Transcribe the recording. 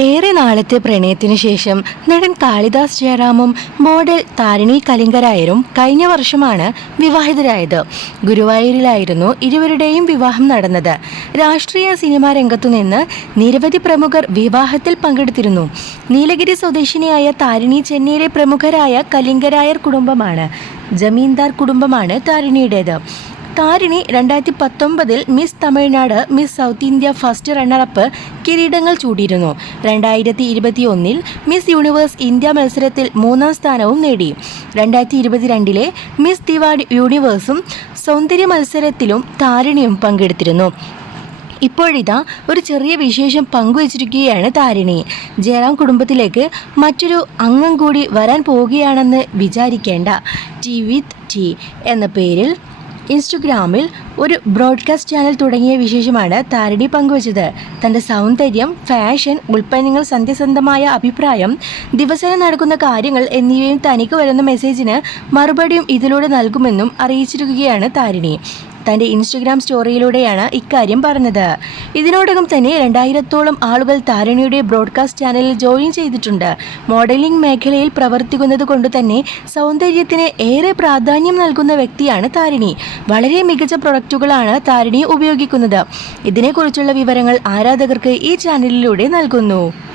ഏറെ നാളത്തെ പ്രണയത്തിന് ശേഷം നടൻ കാളിദാസ് ജയറാമും മോഡൽ താരിണി കലിംഗരായരും കഴിഞ്ഞ വർഷമാണ് വിവാഹിതരായത്. ഗുരുവായൂരിലായിരുന്നു ഇരുവരുടെയും വിവാഹം നടന്നത്. രാഷ്ട്രീയ സിനിമാ രംഗത്തുനിന്ന് നിരവധി പ്രമുഖർ വിവാഹത്തിൽ പങ്കെടുത്തിരുന്നു. നീലഗിരി സ്വദേശിനിയായ താരിണി ചെന്നൈയിലെ പ്രമുഖരായ കലിംഗരായർ കുടുംബമാണ്. ജമീന്ദാർ കുടുംബമാണ് താരിണിയുടേത്. താരിണി രണ്ടായിരത്തി പത്തൊമ്പതിൽ miss Tamil Nadu miss south India first runner up കിരീടങ്ങൾ ചൂടിയിരുന്നു. രണ്ടായിരത്തി ഇരുപത്തി ഒന്നിൽ മിസ് യൂണിവേഴ്സ് ഇന്ത്യ മത്സരത്തിൽ മൂന്നാം സ്ഥാനവും നേടി. രണ്ടായിരത്തി ഇരുപത്തിരണ്ടിലെ മിസ് ദിവാഡ് യൂണിവേഴ്സും സൗന്ദര്യ മത്സരത്തിലും താരിണിയും പങ്കെടുത്തിരുന്നു. ഇപ്പോഴിതാ ഒരു ചെറിയ വിശേഷം പങ്കുവച്ചിരിക്കുകയാണ് താരിണി. ജയറാം കുടുംബത്തിലേക്ക് മറ്റൊരു അംഗം കൂടി വരാൻ പോവുകയാണെന്ന് വിചാരിക്കേണ്ട. ടി വിത്ത് ടി എന്ന പേരിൽ ഇൻസ്റ്റഗ്രാമിൽ ഒരു ബ്രോഡ്കാസ്റ്റ് ചാനൽ തുടങ്ങിയ വിശേഷമാണ് താരടി പങ്കുവച്ചത്. തന്റെ സൗന്ദര്യം ഫാഷൻ ഉൽപ്പന്നങ്ങൾ സത്യസന്ധമായ അഭിപ്രായം ദിവസേന നടക്കുന്ന കാര്യങ്ങൾ എന്നിവയും തനിക്ക് വരുന്ന മെസ്സേജിന് മറുപടിയും ഇതിലൂടെ നൽകുമെന്നും അറിയിച്ചിരിക്കുകയാണ് താരിണി. തന്റെ ഇൻസ്റ്റഗ്രാം സ്റ്റോറിയിലൂടെയാണ് ഇക്കാര്യം പറഞ്ഞത്. ഇതിനോടകം തന്നെ രണ്ടായിരത്തോളം ആളുകൾ താരണിയുടെ ബ്രോഡ്കാസ്റ്റ് ചാനലിൽ ജോയിൻ ചെയ്തിട്ടുണ്ട്. മോഡലിംഗ് മേഖലയിൽ പ്രവർത്തിക്കുന്നത് കൊണ്ട് തന്നെ സൗന്ദര്യത്തിന് ഏറെ പ്രാധാന്യം നൽകുന്ന വ്യക്തിയാണ് താരിണി. വളരെ മികച്ച പ്രൊഡക്റ്റുകളാണ് താരിണി ഉപയോഗിക്കുന്നത്. ഇതിനെക്കുറിച്ചുള്ള വിവരങ്ങൾ ആരാധകർക്ക് ഈ ചാനലിലൂടെ നൽകുന്നു.